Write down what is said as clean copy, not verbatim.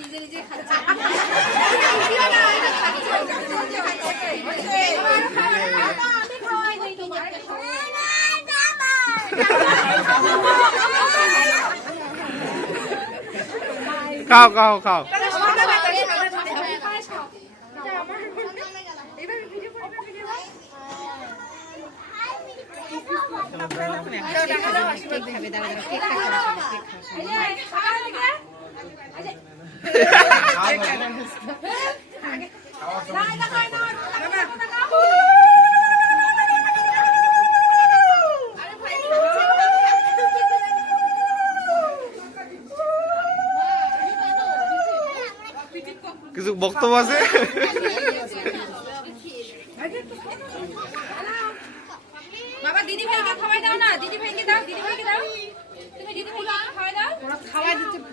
নিজে নিজে খাচ্ছে খাও খাও খাও কিছু বক্তব্য আছে বাবা দিদি ভাইকে খাওয়াই দাও না দিদি ভাইকে দাও তুমি দিদি ভাইকে খাওয়াই দাও খাওয়াই দিচ্ছে